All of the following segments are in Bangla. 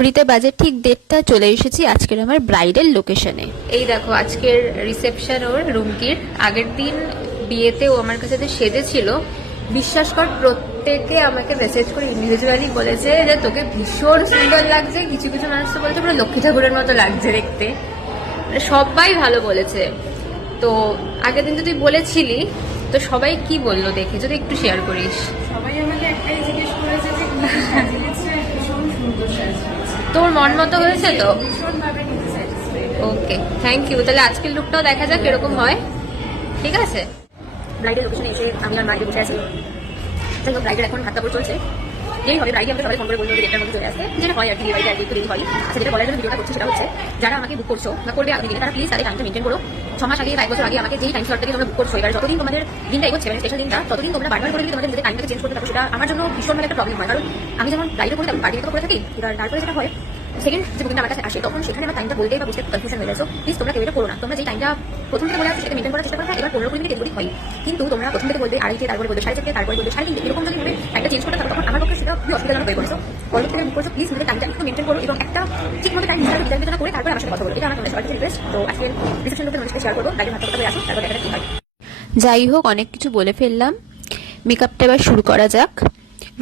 ঘড়িতে বাজে ঠিক 1:30 চলে এসেছি আজকের আমার ব্রাইডাল লোকেশনে। এই দেখো আজকের রিসেপশন ওর রুমকির। আগের দিন বিয়েতে ও আমার কাছে যে সেজেছিল, বিশ্বাস কর প্রত্যেকে আমাকে মেসেজ করে ইন্ডিভিজুয়ালি বলেছে যে তোকে ভীষণ সুন্দর লাগছে। কিছু কিছু মানুষ তো বলছে পুরো লক্ষ্মী ঠাকুরের মতো লাগছে দেখতে, মানে সবাই ভালো বলেছে। তো আগের দিন তো তুই বলেছিলি, তো সবাই কি বললো দেখে যদি একটু শেয়ার করিস। সবাই আমাকে একটাই জিজ্ঞেস করেছে যে কি সাজিয়েছে, ভীষণ সুন্দর সাজিয়েছে, তোর মন মতো হয়েছে তো? ভীষণভাবে নিতে স্যাটিসফাইড। Okay, thank you. তাহলে আজকের লুকটাও দেখা যাক এরকম হয়, ঠিক আছে? ব্রাইডের লোকেশনে এসে আমি আর মাইকে বসে আছি। যাই হোক, ব্রাইডের এখন হাত কাপড় চলছে। যেই হবে ব্রাইডে আমাকে সবাই ফোন করে বলবো যে ডেটটার মধ্যে চলে আসতে, যেটা হয় আর কি, বাড়িতে আর কি একটু দেরি হয়। আচ্ছা, যেটা বলার জন্য ভিডিওটা করছি সেটা হচ্ছে, যারা আমাকে বুক করছো বা করবে আগামী দিনে, তারা প্লিজ তাদের টাইমটা মেনটেন করো। 6 মাস আগে বা 1 বছর আগে আমাকে যেই টাইম স্লটটাকে তোমরা বুক করছো, এবার যতদিন তোমাদের দিনটা এগোচ্ছে, মানে স্পেশাল দিনটা, ততদিন তোমরা বারবার করে যদি তোমাদের নিজেদের টাইমটাকে চেঞ্জ করতে থাকো, সেটা আমার জন্য ভীষণভাবে একটা প্রবলেম হয়। কারণ আমি যেমন ব্রাইডে করে পার্টি মেকআপ করে থাকি, এবার তারপরে যেটা হয় সেকেন্ড যে বুকিংটা আমার কাছে আসে, তখন সেখানে আমার টাইমটা বলতে বা বুঝতে কনফিউশন হয়ে যায়। সো প্লিজ তোমরা কেউ এটা করো না। তোমরা যেই টাইমটা প্রথম থেকে বলে আসছো সেটা মেনটেন করার চেষ্টা করো। এবার 15-20 মিনিট এগুলি হয়, কিন্তু তোমরা প্রথম থেকে বলবে 2:30, তারপরে বলবে 4:30, তারপরে বলবে 3:30, এরকম যদি ভাবে একটা চেঞ্জ করতে থাকো, তখন আমার পক্ষে সেটা খুবই অসুবিধাজনক হয়ে পড়ে। সো কলেজ থেকে বুক করছো, প্লিজ নিজের টাইমটা একটু মেনটেন করো এবং একটা ঠিকমতো টাইম হিসাবে বিবেচনা করে তারপরে আমার সাথে কথা বলো। এটা আমার তোমাদের সবার রিকোয়েস্ট। তো আজকে রিসেপশন লোকের মানুষকে শেয়ার করবো, ব্রাইডের হাতে কথা বলে আসো, তারপর দেখা যাক কি হয়। যাই হোক, অনেক কিছু বলে ফেললাম, মেকআপটা এবার শুরু করা যাক।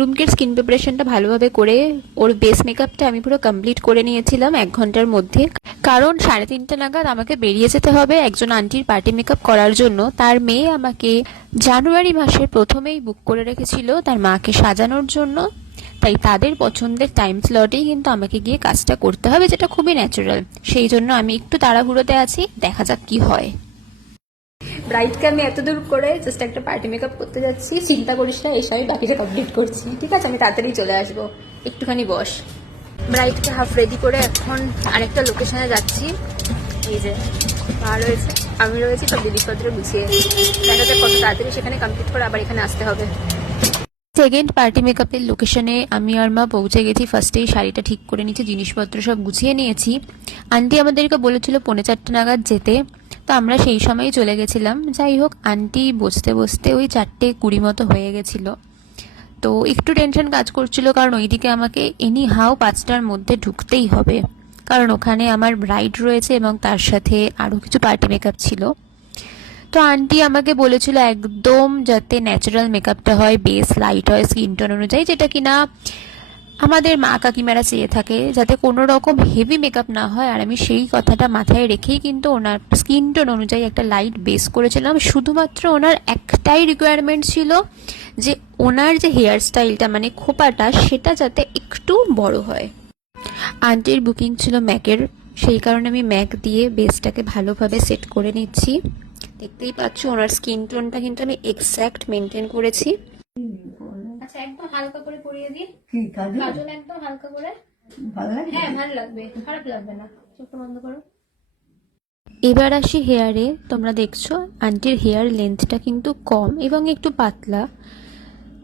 রুমকের স্কিন প্রিপারেশনটা ভালোভাবে করে ওর বেস মেকআপটা আমি পুরো কমপ্লিট করে নিয়েছিলাম 1 ঘন্টার মধ্যে। কারণ 3:30 নাগাদ আমাকে বেরিয়ে যেতে হবে একজন আন্টির পার্টি মেকআপ করার জন্য। তার মেয়ে আমাকে জানুয়ারি মাসের প্রথমেই বুক করে রেখেছিল তার মাকে সাজানোর জন্য। তাই তাদের পছন্দের টাইম স্লটেই কিন্তু আমাকে গিয়ে কাজটা করতে হবে, যেটা খুবই ন্যাচারাল। সেই জন্য আমি একটু তাড়াহুড়োতে আছি, দেখা যাক কি হয়। ব্রাইডকে আমি এত দূর করে জাস্ট একটা পার্টি মেকআপ করতে যাচ্ছি। চিন্তা করিস না, এসে আমি বাকিটা কমপ্লিট করছি, ঠিক আছে? আমি তাড়াতাড়ি চলে আসবো, একটুখানি বস। ব্রাইডকে হাফ রেডি করে এখন আরেকটা লোকেশনে যাচ্ছি। এই যে পার রয়েছে, আমি রয়েছি, সব জিনিসপত্র গুছিয়ে। দেখা যাক কত তাড়াতাড়ি সেখানে কমপ্লিট করে আবার এখানে আসতে হবে। সেকেন্ড পার্টি মেকআপের লোকেশনে আমি আর মা পৌঁছে গেছি। ফার্স্টেই শাড়িটা ঠিক করে নিয়েছি, জিনিসপত্র সব গুছিয়ে নিয়েছি। আন্টি আমাদেরকে বলেছিল 3:45 নাগাদ যেতে, তো আমরা সেই সময়ই চলে গেছিলাম। যাই হোক, আন্টি বসতে বসতে ওই 4:20 মতো হয়ে গেছিল। তো একটু টেনশন কাজ করছিল, কারণ ওইদিকে আমাকে এনি হাও 5টার মধ্যে ঢুকতেই হবে, কারণ ওখানে আমার ব্রাইড রয়েছে এবং তার সাথে আরও কিছু পার্টি মেকআপ ছিল। তো আন্টি আমাকে বলেছিল একদম যাতে ন্যাচারাল মেকআপটা হয়, বেস লাইট হয় স্কিন টোন অনুযায়ী, যেটা কিনা আমাদের মা কাকিমারা চেয়ে থাকে, যাতে কোনো রকম হেভি মেকআপ না হয়। আর আমি সেই কথাটা মাথায় রেখেই কিন্তু ওনার স্কিন টোন অনুযায়ী একটা লাইট বেস করেছিলাম। শুধুমাত্র ওনার একটাই রিকোয়ারমেন্ট ছিল যে ওনার যে হেয়ার স্টাইলটা, মানে খোপাটা, সেটা যাতে একটু বড় হয়। আন্টির বুকিং ছিল ম্যাকের, সেই কারণে আমি ম্যাক দিয়ে বেসটাকে ভালোভাবে সেট করে নিচ্ছি। দেখতেই পাচ্ছ ওনার স্কিন টোনটা কিন্তু আমি এক্স্যাক্ট মেনটেন করেছি। আচ্ছা, একদম হালকা করে পরিয়ে দিই। কি কাজল? কাজল একদম হালকা করে। ভালো লাগে? হ্যাঁ, ভালো লাগবে, খারাপ লাগবে না। চোখটা বন্ধ করো। এবার আসি হেয়ারে। তোমরা দেখছো আন্টির হেয়ার লেন্থটা কিন্তু কম এবং একটু পাতলা,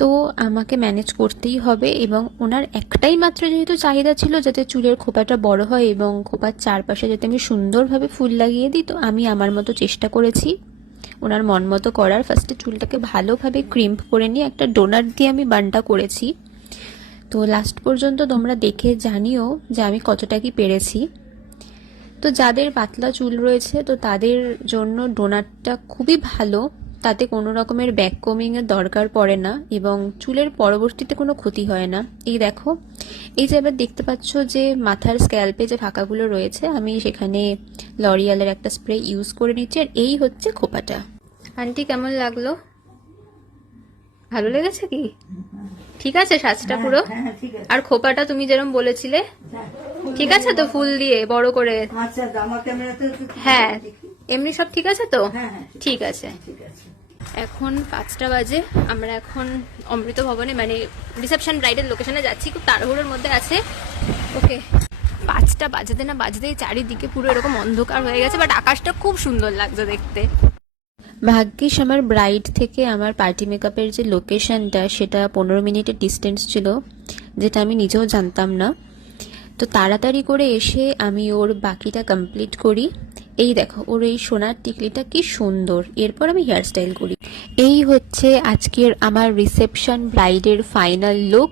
তো আমাকে ম্যানেজ করতেই হবে। এবং ওনার একটাই মাত্র যেহেতু চাহিদা ছিল যাতে চুলের খোপাটা বড় হয় এবং খোপার চারপাশে যাতে আমি সুন্দরভাবে ফুল লাগিয়ে দিই, তো আমি আমার মতো চেষ্টা করেছি ওনার মন মতো করার। ফার্স্টে চুলটাকে ভালোভাবে ক্রিম্প করে নিয়ে একটা ডোনাট দিয়ে আমি বানটা করেছি। তো লাস্ট পর্যন্ত তোমরা দেখে জানিও যে আমি কতটা কি পেরেছি। তো যাদের পাতলা চুল রয়েছে, তো তাদের জন্য ডোনাটটা খুবই ভালো, তাতে কোনো রকমের ব্যাক কোমিংয়ের দরকার পড়ে না এবং চুলের পরবর্তীতে কোনো ক্ষতি হয় না। এই দেখো, এই যে এবার দেখতে পাচ্ছ যে মাথার স্ক্যাল্পে যে ফাঁকাগুলো রয়েছে, আমি সেখানে লরিয়ালের একটা স্প্রে ইউজ করে নিচ্ছি। আর এই হচ্ছে খোপাটা। আন্টি কেমন লাগলো? ভালো লেগেছে কি? ঠিক আছে সাজটা পুরো? হ্যাঁ, ঠিক আছে। আর খোপাটা তুমি যেরকম বলেছিলে ঠিক আছে তো? ফুল দিয়ে বড় করে? আচ্ছা, আমার ক্যামেরাতে হ্যাঁ, এমনি সব ঠিক আছে তো? হ্যাঁ, ঠিক আছে। ঠিক আছে। এখন 5টা বাজে। আমরা এখন অমৃত ভবনে, মানে রিসেপশন ব্রাইডের লোকেশনে যাচ্ছি। খুব তাড়াহুড়োর মধ্যে আছে। ওকে, 5টা বাজতে না বাজতেই চারিদিকে পুরো এরকম অন্ধকার হয়ে গেছে, বাট আকাশটা খুব সুন্দর লাগছে দেখতে। ভাগ্যিস আমার ব্রাইড থেকে আমার পার্টি মেকআপের যে লোকেশনটা, সেটা 15 মিনিটের ডিস্টেন্স ছিল, যেটা আমি নিজেও জানতাম না। তো তাড়াতাড়ি করে এসে আমি ওর বাকিটা কমপ্লিট করি। এই দেখো, ওর এই সোনার টিকলিটা কি সুন্দর। এরপর আমি হেয়ার স্টাইল করি। এই হচ্ছে আজকের আমার রিসেপশন ব্রাইডের ফাইনাল লুক।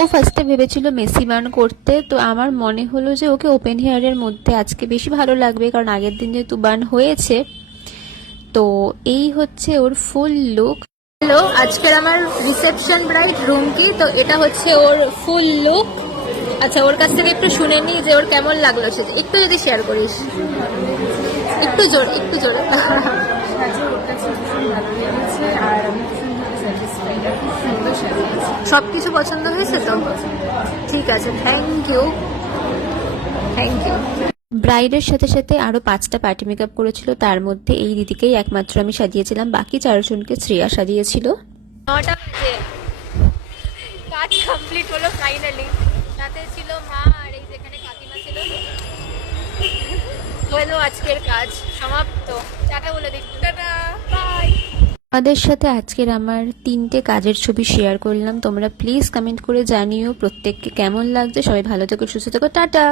ও ফার্স্টে ভেবেছিল মেসি বান করতে, তো আমার মনে হলো যে ওকে ওপেন হেয়ারের মধ্যে আজকে বেশি ভালো লাগবে, কারণ আগের দিন যেহেতু বান হয়েছে। তো এই হচ্ছে ওর ফুল লুক। হ্যালো, আজকের আমার রিসেপশন ব্রাইড রুমকি, তো এটা হচ্ছে ওর ফুল লুক। আচ্ছা, ওর কাছ থেকে একটু শুনে নিই যে ওর কেমন লাগলো, সে একটু যদি শেয়ার করিস। একটু জোর, একটু জোর। সাজে ওর কাছে ভীষণ ভালো লেগেছে আর আমি ভীষণভাবে স্যাটিসফাইড আর খুব সুন্দর সাজিয়েছে। সবকিছু পছন্দ হয়েছে তো? ঠিক আছে, থ্যাংক ইউ, থ্যাংক ইউ। ব্রাইডের সাথে সাথে আরো 5টা পার্টি মেকআপ করেছিল, তার মধ্যে এই দিদিকেই একমাত্র আমি সাজিয়েছিলাম, বাকি 4জনকে শ্রেয়া সাজিয়েছিল। 9টা বাজে, কাজ কমপ্লিট হলো ফাইনালি। সাথে ছিল মা, আর এই যেখানে কাকিমা ছিল। হলো আজকের কাজ সমাপ্ত। টাটা বলে দিই, টাটা, বাই। আমাদের সাথে আজকের আমার 3টে কাজের ছবি শেয়ার করলাম। তোমরা প্লিজ কমেন্ট করে জানিও প্রত্যেককে কেমন লাগছে। সবাই ভালো থেকো, সুস্থ থেকো, টাটা।